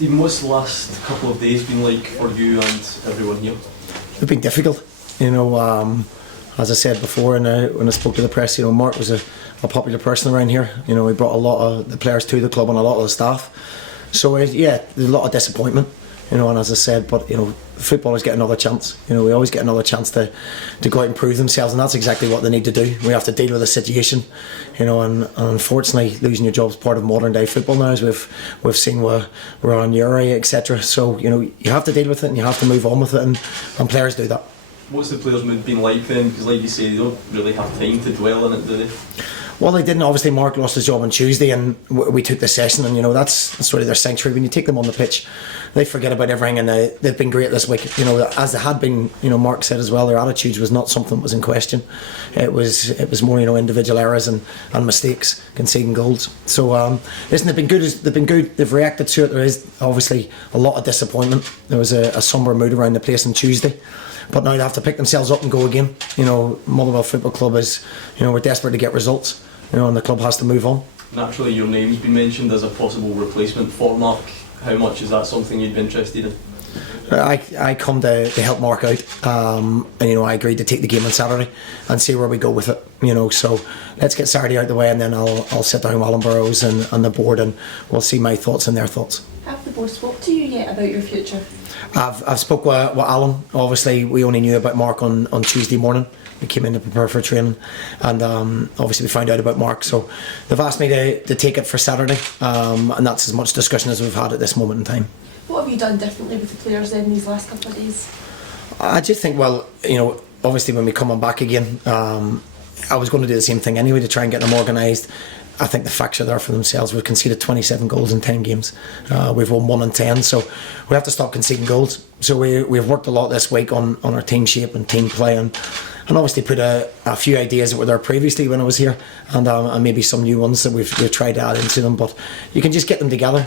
Stephen, what's the last couple of days been like for you and everyone here? It's been difficult, as I said before when I spoke to the press, Mark was a popular person around here. He brought a lot of the players to the club and a lot of the staff. So there's a lot of disappointment, and as I said, but footballers get another chance. We always get another chance to go out and prove themselves, and that's exactly what they need to do. We have to deal with the situation, and unfortunately losing your job is part of modern day football now, as we've seen we're on Euro, etc. So you have to deal with it and you have to move on with it, and players do that. What's the players' mood been like then? Because like you say, they don't really have time to dwell on it, do they? Well, they didn't. Obviously, Mark lost his job on Tuesday, and we took the session, and that's sort of their sanctuary. When you take them on the pitch, they forget about everything, and they've been great this week. As they had been. Mark said as well, their attitudes was not something that was in question. It was more individual errors and mistakes, conceding goals. So listen, they've been good. They've reacted to it. There is obviously a lot of disappointment. There was a sombre mood around the place on Tuesday. But now they have to pick themselves up and go again. Motherwell Football Club is, we're desperate to get results, and the club has to move on. Naturally, your name's been mentioned as a possible replacement for Mark. How much is that something you'd be interested in? I come to help Mark out, and I agreed to take the game on Saturday and see where we go with it. So let's get Saturday out of the way, and then I'll sit down with Alan Burrows and the board, and we'll see my thoughts and their thoughts. Have the board spoke to you yet about your future? I've spoke with Alan. Obviously, we only knew about Mark on Tuesday morning. We came in to prepare for training, and obviously we found out about Mark. So they've asked me to take it for Saturday, and that's as much discussion as we've had at this moment in time. What have you done differently with the players in these last couple of days? I just think, obviously when we come on back again, I was going to do the same thing anyway to try and get them organised. I think the facts are there for themselves. We've conceded 27 goals in 10 games. We've won 1 in 10, so we have to stop conceding goals. So we've worked a lot this week on our team shape and team play, and obviously put a few ideas that were there previously when I was here, and maybe some new ones that we've tried to add into them. But you can just get them together.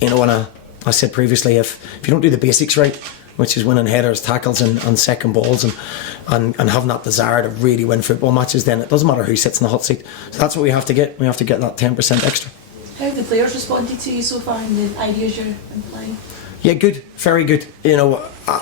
And I said previously, if you don't do the basics right, which is winning headers, tackles and second balls, and having that desire to really win football matches, then it doesn't matter who sits in the hot seat. So that's what we have to get. We have to get that 10% extra. How have the players responded to you so far and the ideas you're implying? Yeah, good, very good.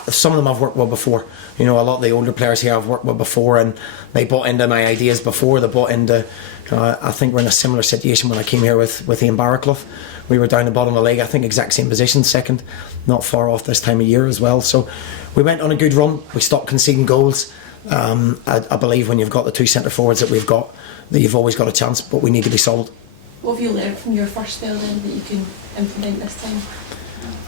Some of them I've worked with before. A lot of the older players here I've worked with before, and they bought into my ideas before. They bought into. I think we're in a similar situation when I came here with Ian Barraclough. We were down the bottom of the league, I think exact same position, second, not far off this time of year as well. So we went on a good run. We stopped conceding goals. I believe when you've got the two centre forwards that we've got, that you've always got a chance, but we need to be solid. What have you learned from your first spell then that you can implement this time?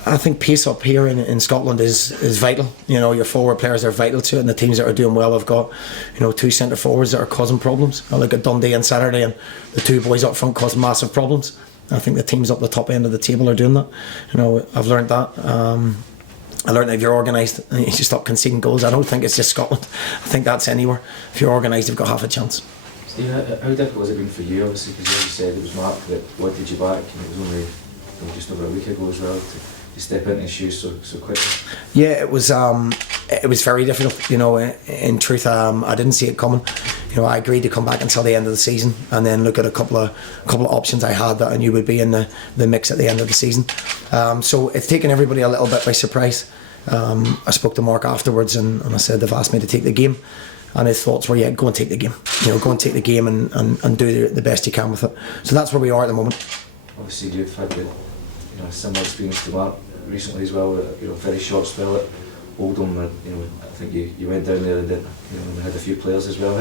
I think pace up here in Scotland is vital. Your forward players are vital to it, and the teams that are doing well have got, two centre forwards that are causing problems. I look at Dundee on Saturday, and the two boys up front caused massive problems. I think the teams up the top end of the table are doing that. I've learned that. I learned that if you're organised, you should stop conceding goals. I don't think it's just Scotland. I think that's anywhere. If you're organised, you've got half a chance. Steve, how difficult has it been for you, obviously, because you said it was Mark that wanted you back, and it was only just over a week ago as well, to step into his shoes so quickly? Yeah, it was very difficult. In truth, I didn't see it coming. I agreed to come back until the end of the season, and then look at a couple of options I had that I knew would be in the mix at the end of the season. So it's taken everybody a little bit by surprise. I spoke to Mark afterwards, and I said they've asked me to take the game, and his thoughts were, yeah, go and take the game. Go and take the game and do the best you can with it. So that's where we are at the moment. Obviously, you've had a similar experience to Mark recently as well. A very short spell at Oldham. I think you went down there and had a few players as well.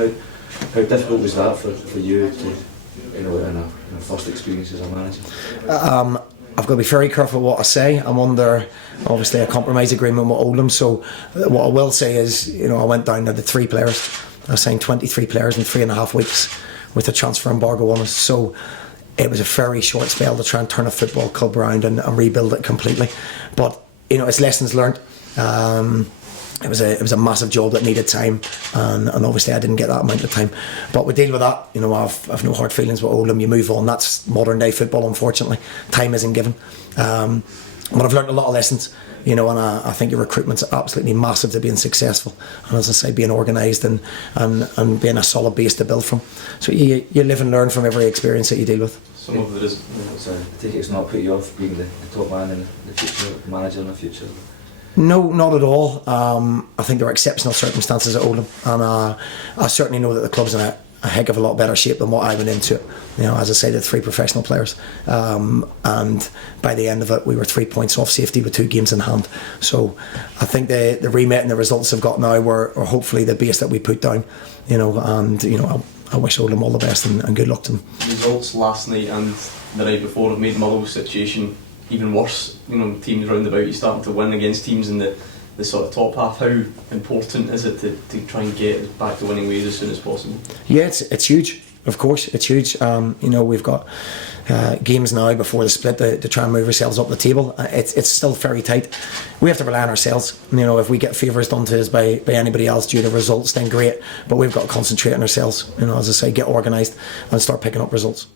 How difficult was that for you to, in a first experience as a manager? I've got to be very careful what I say. I'm under obviously a compromise agreement with Oldham, so what I will say is, I went down there to 3 players. I signed 23 players in 3.5 weeks with a transfer embargo on us. So it was a very short spell to try and turn a football club around and rebuild it completely. But it's lessons learned. It was a massive job that needed time, and obviously I didn't get that amount of time. But we deal with that. I've no hard feelings with Oldham. You move on. That's modern day football. Unfortunately, time isn't given. But I've learned a lot of lessons. And I think your recruitment's absolutely massive to being successful. And as I say, being organised and being a solid base to build from. So you live and learn from every experience that you deal with. some of it is. So I take it's not put you off being the top man in the future, the manager in the future. No, not at all. I think there are exceptional circumstances at Oldham, and I certainly know that the club's in a heck of a lot better shape than what I went into it. You know, as I say, the 3 professional players, and by the end of it, we were 3 points off safety with 2 games in hand. So I think the remit and the results I've got now were hopefully the base that we put down. You know, and you know, I wish Oldham all the best and good luck to them. Results last night and the night before have made Motherwell's situation even worse. You know, teams round about you starting to win against teams in the sort of top half. How important is it to try and get back to winning ways as soon as possible? Yeah, it's huge. Of course, it's huge. You know, we've got games now before the split to try and move ourselves up the table. It's still very tight. We have to rely on ourselves. You know, if we get favours done to us by anybody else due to results, then great. But we've got to concentrate on ourselves. You know, as I say, get organised and start picking up results.